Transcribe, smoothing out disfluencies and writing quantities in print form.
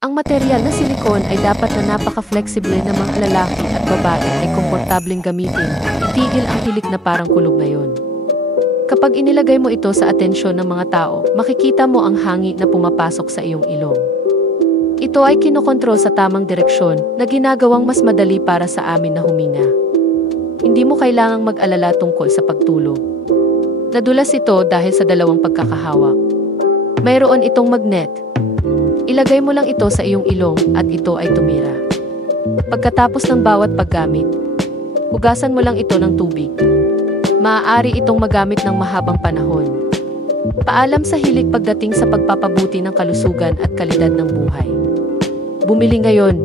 Ang materyal na silikon ay dapat na napaka-flexible na mga lalaki at babae ay komportableng gamitin. Itigil ang hilik na parang kulog ngayon. Kapag inilagay mo ito sa atensyon ng mga tao, makikita mo ang hangin na pumapasok sa iyong ilong. Ito ay kinokontrol sa tamang direksyon na ginagawang mas madali para sa amin na huminga. Hindi mo kailangang mag-alala tungkol sa pagtulog. Nadulas ito dahil sa dalawang pagkakahawak. Mayroon itong magnet. Ilagay mo lang ito sa iyong ilong at ito ay tumira. Pagkatapos ng bawat paggamit, hugasan mo lang ito ng tubig. Maaari itong magamit ng mahabang panahon. Paalam sa hilig pagdating sa pagpapabuti ng kalusugan at kalidad ng buhay. Bumili ngayon.